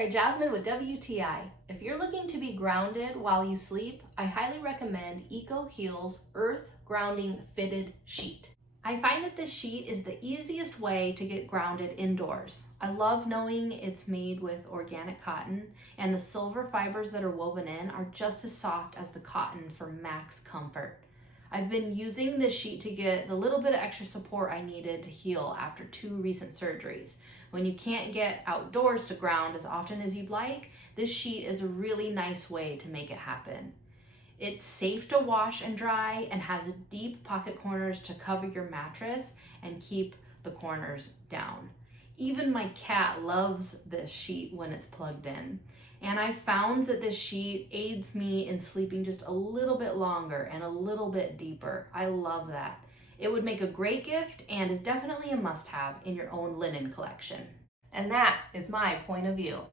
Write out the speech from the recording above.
there, Jasmine with WTI. If you're looking to be grounded while you sleep, I highly recommend Eco Heal's Earth Grounding Fitted Sheet. I find that this sheet is the easiest way to get grounded indoors. I love knowing it's made with organic cotton, and the silver fibers that are woven in are just as soft as the cotton for max comfort. I've been using this sheet to get the little bit of extra support I needed to heal after 2 recent surgeries. When you can't get outdoors to ground as often as you'd like, this sheet is a really nice way to make it happen. It's safe to wash and dry and has deep pocket corners to cover your mattress and keep the corners down. Even my cat loves this sheet when it's plugged in. And I found that this sheet aids me in sleeping just a little bit longer and a little bit deeper. I love that. It would make a great gift and is definitely a must-have in your own linen collection. And that is my point of view.